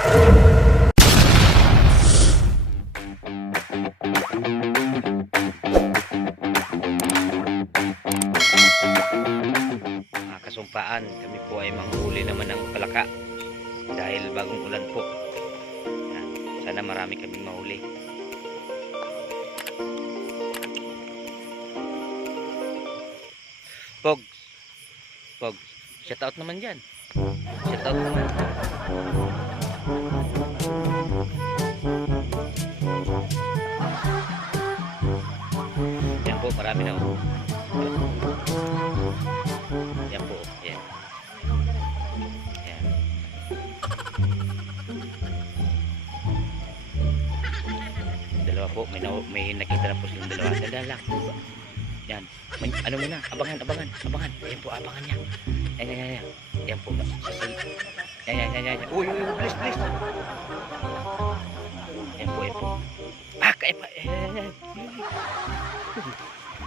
Mga kasumpaan, kami po ay manghuli naman ng palaka dahil bagong ulan po. Yan. Sana marami kaming mahuli. Pog, Pog, shout out naman dyan. Shout out naman. Yan po, marami na. Yan po, yan. Yan. Dalawa po, may nakita na po silang dalawa. Dala lang. Yan. Ano muna? Abangan. Yan po, abangan niya. Yan. Yan po. Yan. Uy, please. Yan po. Yan.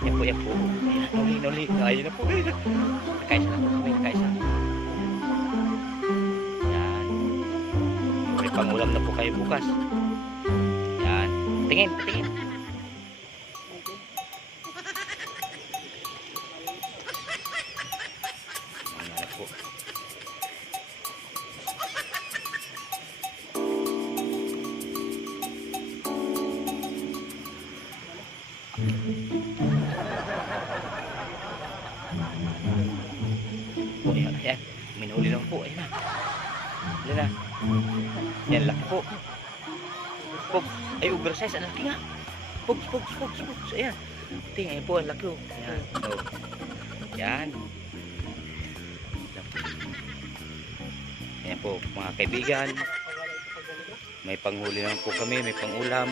Yan po. Nuli. Ayun na po. Nakaisa na po. Yan. May pangulam na po kayo bukas. Yan. Tingin. Ayan, minuli lang po. Ayan na. Yan, laki po. Pog, ay oversize, ang laki nga. Pog. Ayan. Tingnan po, ang laki po. Ayan. Yan. Ayan po, mga kaibigan. May panghuli lang po kami, may pangulam.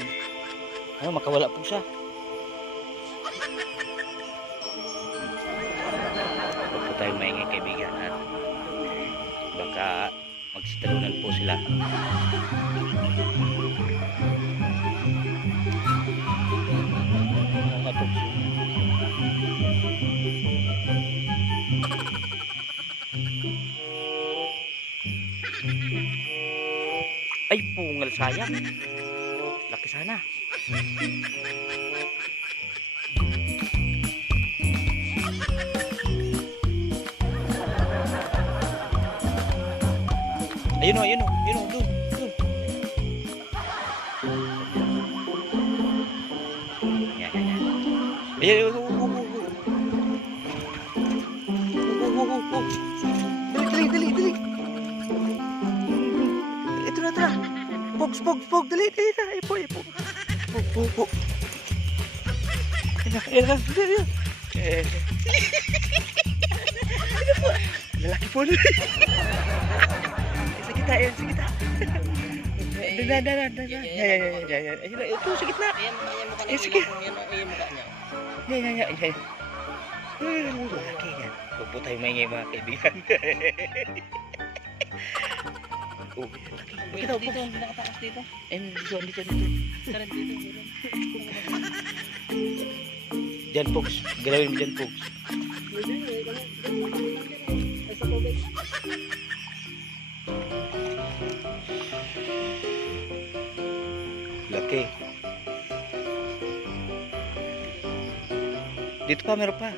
Makawala po siya. Huwag po tayong maingay kaibigan at baka magsitalunan po sila. Ay, pungal, sayang. Laki sana. Ayun o, doon. Yan. Ayun, Dali. Ito na. Pog, dali. Ipo. Pog. Ayan. Lalaki po. Sa kita. Dan. Ito sa gitna. Sige. Yan. Lalaki yan. Huwag po tayo maingay mga kaibigan. Laki. Kita po. Nakatakas dito. Dito. Tara dito. Diyan, Pogs. Galawin mo dyan, Pogs. Laki. Dito pa, meron pa.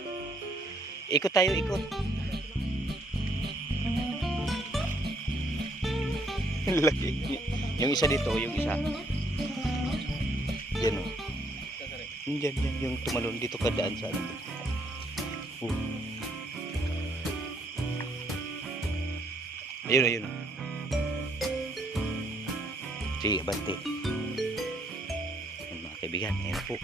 Ikot tayo. Laki. Yung isa dito, yung isa. Yan o. Yan. Yung tumalon dito kadaan sa ano. Ayun. Sige, bante. Mga kaibigan, ayan na po.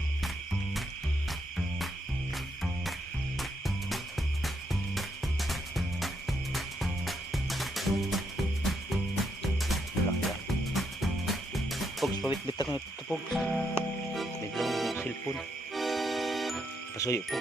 Pogs, pawit-bit ako na ito, Pogs. Biglang cellphone. Pasuyo po.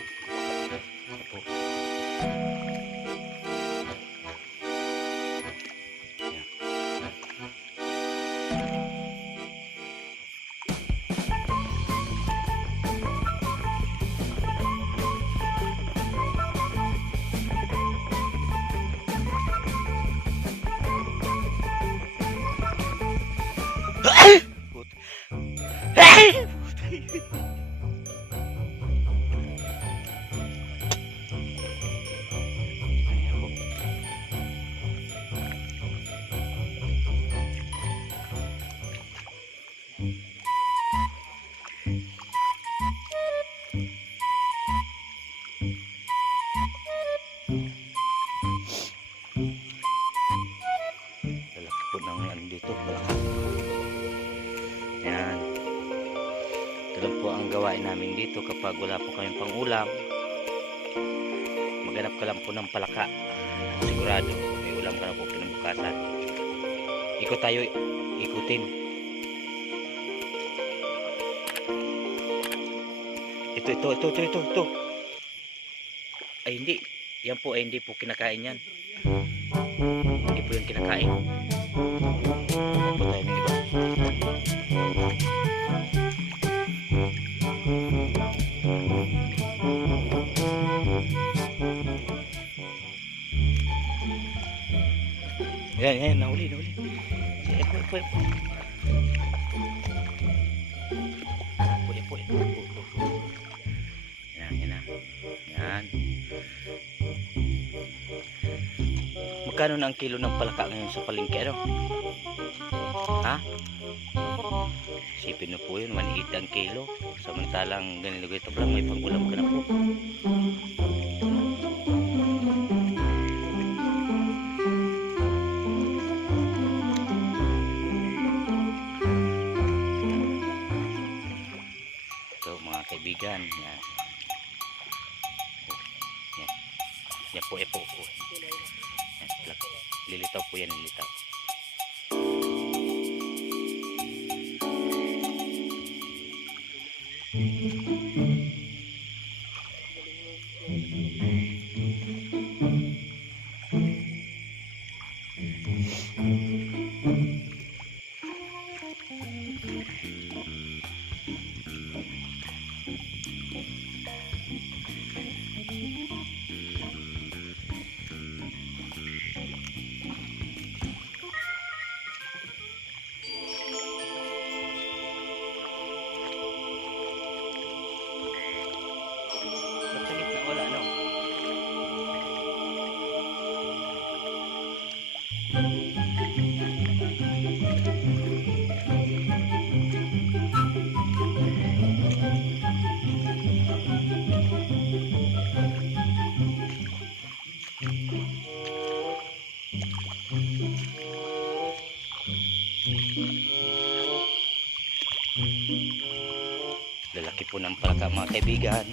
ano dito, palaka. Yan. Ito lang po ang gawain namin dito kapag wala po kami pang ulam. Maghanap ka lang po ng palaka. Sigurado may ulam ka na po kinabukasan. Ikot tayo, ikutin. Ito. Ay hindi. Yan po ay hindi po kinakain yan. Hindi po yung kinakain. Yan po tayo ng iba. Yan, nahuli. Epo. Yan. Magkano na ang kilo ng palaka ngayon sa palengke, ano? Ha? Sipin na po yun, 1.8 ang kilo. Samantalang ganito lang, may pangulam ka na po. Ito mga kaibigan, yan. Yan po, epo. Yan, lilitaw po yan, lilitaw. Lalaki po ng palaka mga kaibigan.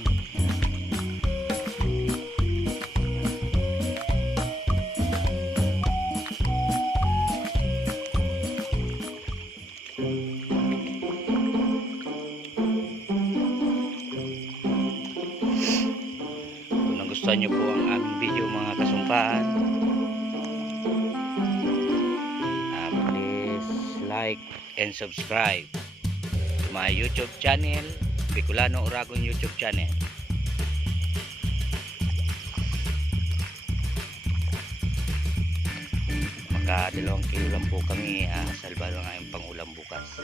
Kung nagustuhan nyo po ang aming video mga kasumpaan, please like and subscribe to my YouTube channel, Bicolano Uragon YouTube channel. Maka 2 kilo lang po kami, salbado ng aming pangulam bukas.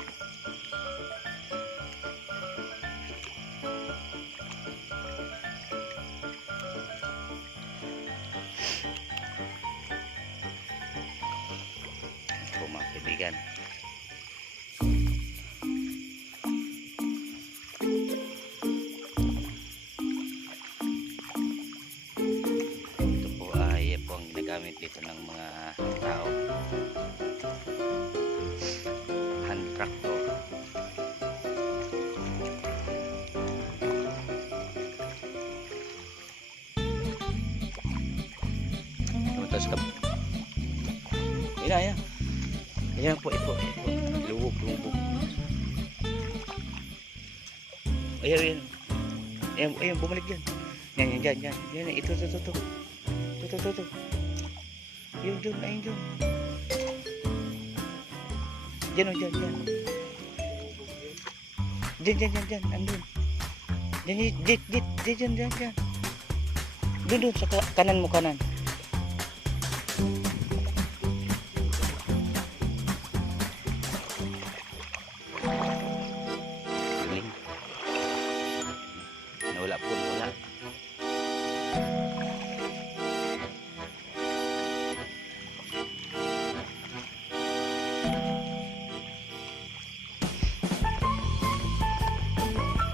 Po mga kaibigan. Gamit dito ng mga tao, hand tractor. Tumatas ka. Ayan po, ito. Lubog. Ayan, bumalik dyan. Yan, ito. Yun. Diyan. Andun. Diyan. Doon sa kanan mo. Nawala.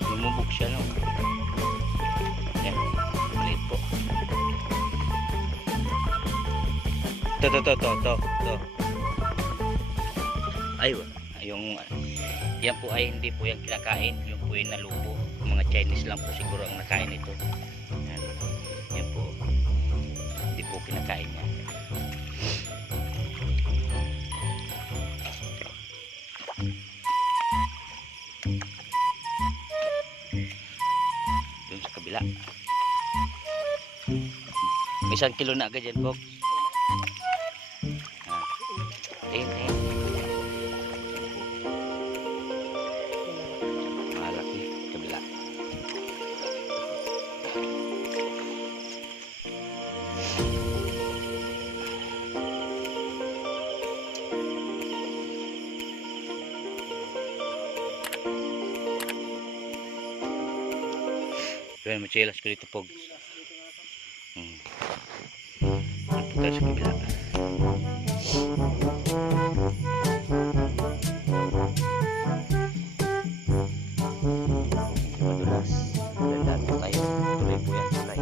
Lumubog siya, no? Yan, maliit po. To. Ay, yung yan po ay hindi po yan kinakain, yung po yung nalupo. Mga Chinese lang po siguro ang nakain ito. Yan, yan po. Hindi po kinakain yan. Doon sa kabila. May 1 kilo na agad yan, Bob. Tingin, tingin. Malaki. Kabila. Kaya machilas ko dito, Pog. Tayo sa kabila. Madulas. Dadaan po tayo. Tuloy po yan, tulay.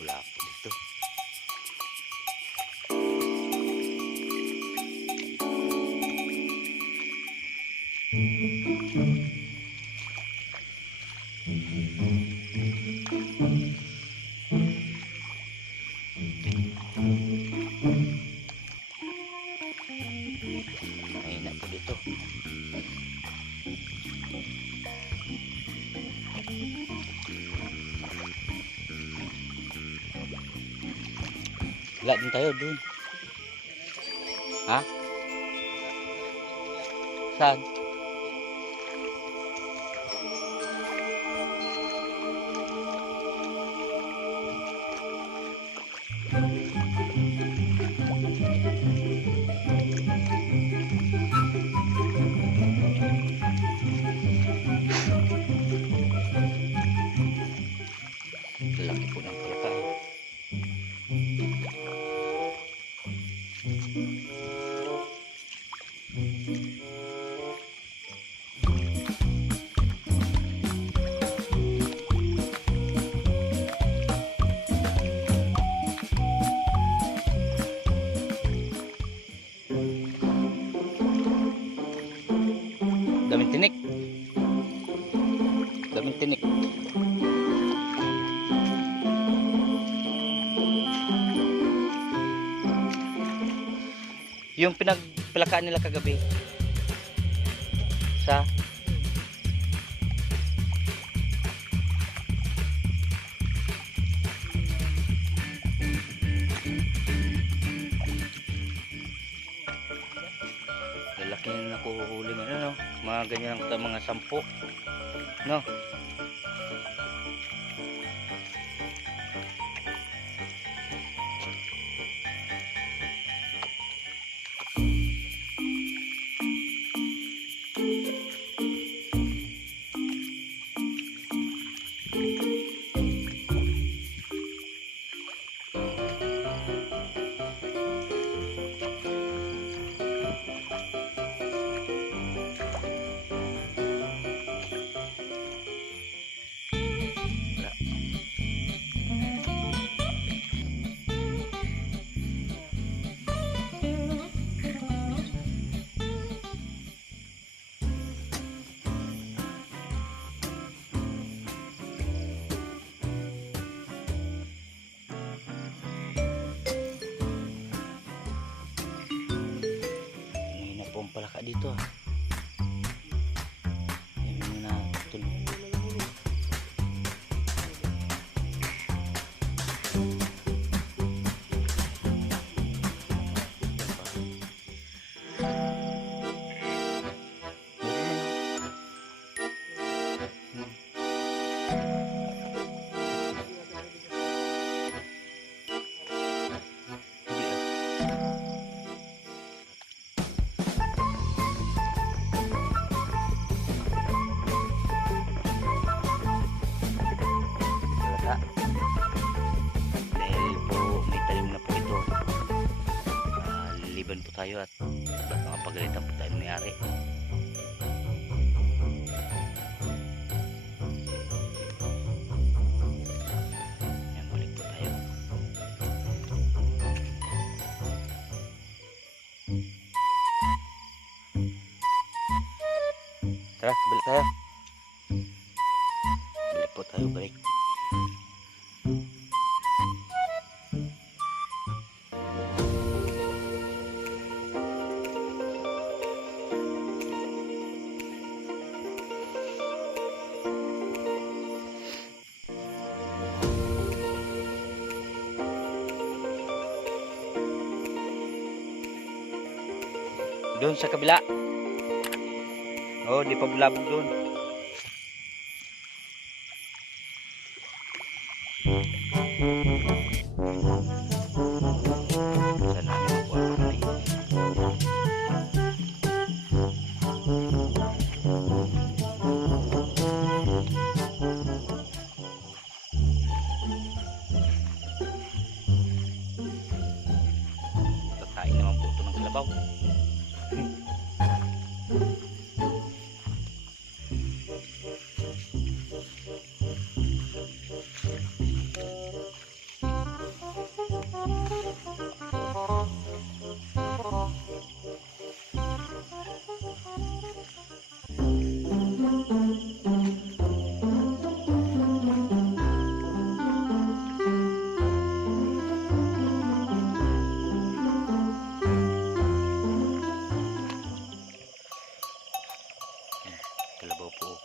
Wala po dito. Mahina po dito. Wala din tayo dun. Ha? Saan? Laki po ng palakay. Daming tinik. Daming tinik. Yung pinagpalakaan nila kagabi sa lalaki na nakuhuli ng ano, mga ganyan mga 10, no? Palaka dito ah. Yung na tuloy. tayo at baka mapagalitan po tayo may-ari. Yan, balik po tayo. Tara, balik tayo. Balik po tayo, balik. Doon sa kabila. Oh, di pa bulabog doon. Sana namin makuha ko na yun. Pagkain naman po ito ng kalabaw. Kalabaw po.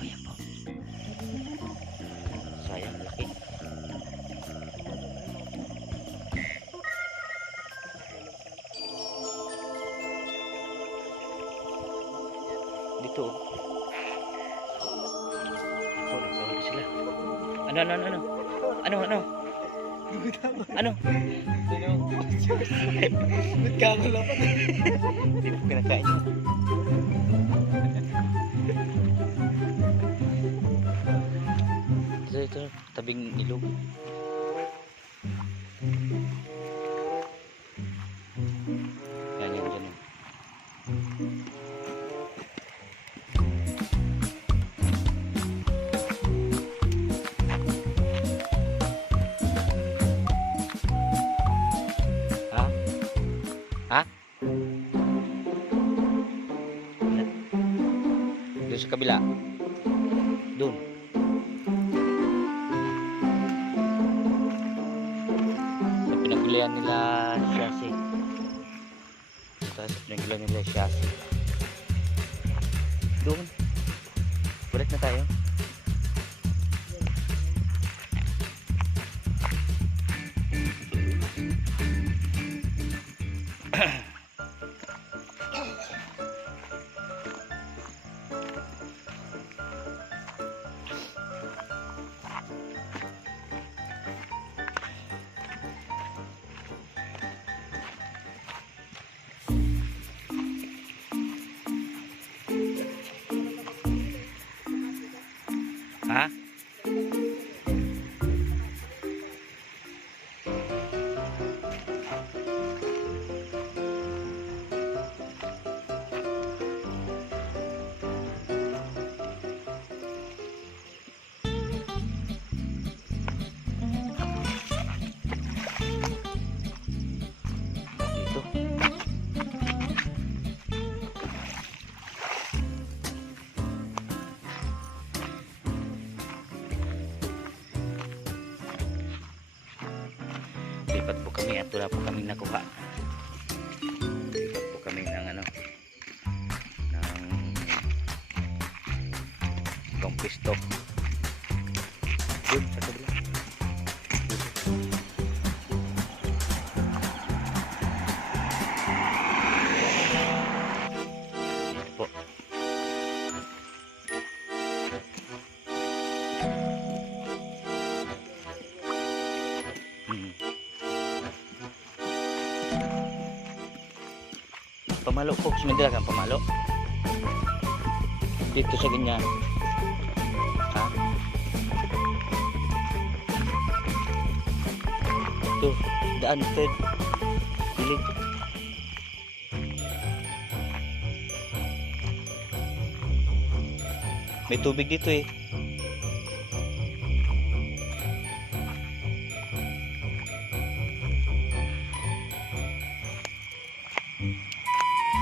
Yan po. Sayang, laki. Dito. Oh, nagkawali sila. Ano? Ano? Ba't kakalapan? Hindi po kinakain yun. Ito, tabing ilog. Yan. Ha? Doon sa kabila. Doon. Sa pinagulian nila chassis. Sa pinagulian nila chassis. Doon. Balik na tayo. Ha? Dito. Lipat po kami at wala po kami nakuha. Lipat po kami ng ibang pwesto. Yun, sa kabila. pamalo po. Sumindala kang pamalo. Dito sa ganyan. Ha? Ito, daan Ted. Piling. May tubig dito eh.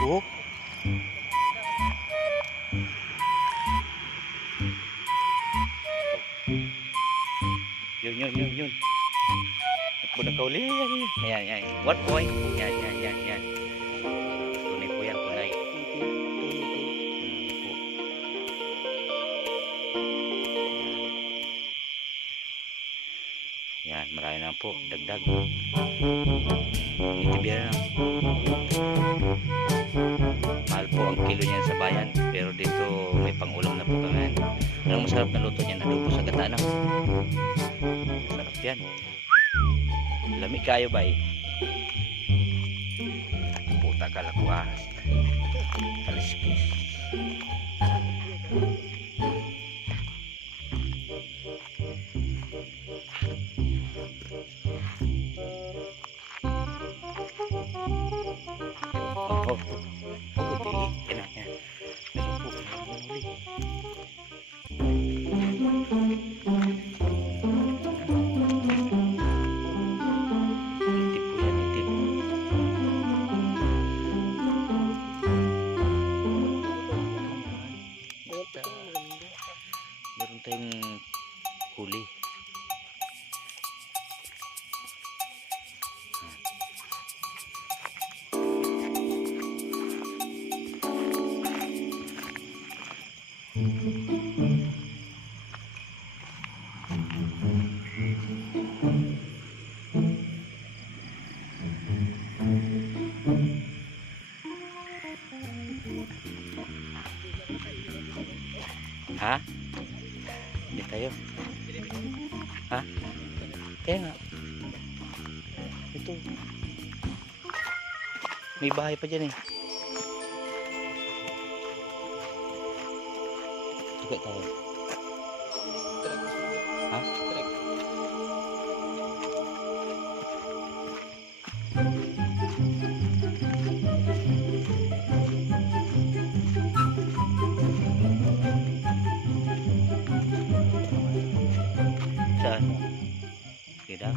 Oh. Yun. Punang kauli. Yan. What boy? Yan. Tunay po yan, tunay. Po. Yan, marami na po. Dagdag. Itibira na. Mahal po ang kilo niyan sa bayan. Pero dito may pangulam na po kami. Anong masarap na luto niyan? Adobo sa gata na. Sarap yan. Lamig kayo ba eh? Puta kalakwas. Kaliskis. Meron tayong huli. Ha? Hindi tayo. Ha? Kaya nga. Ito. May bahay pa dyan eh. Suka tayo. Ha? Saan? Tidak.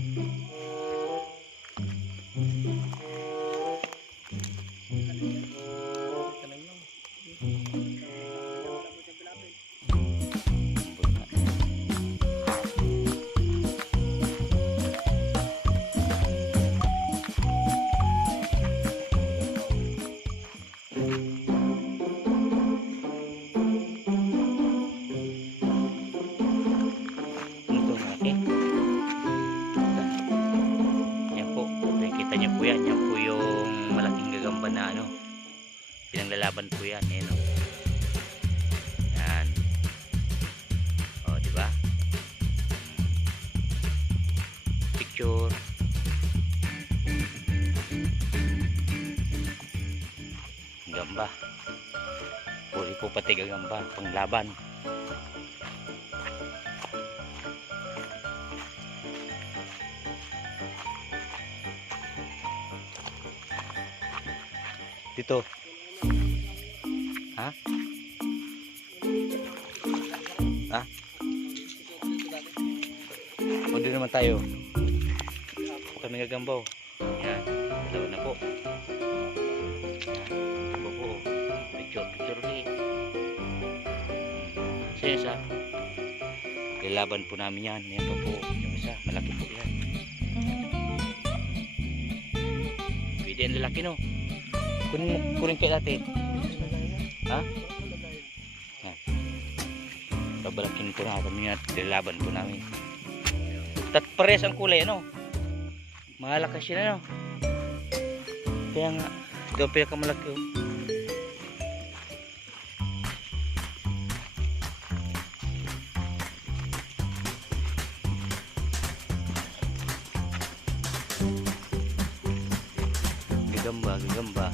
Kita niyo po yan po yung malaking gagamba na ano, pinaglalaban po yan, no? Yan. O, diba? Picture. Gamba. Puri po pati gagamba, panglaban. Dito. Ha? Ha? O doon naman tayo. O kami gagambaw. Yan. Dalawa na po. Yan. Po. Picture ulit. Isa. Lalaban po namin yan. Yan po. Yung isa. Malaki po yan. Pwede ang lalaki no. Kunin kayo dati. Ha? Babalakin ko na kami at lalaban po namin. Pares ang kulay ano. Malakas yun ano. Kaya nga ito ang pinakamalaki oh. Gagamba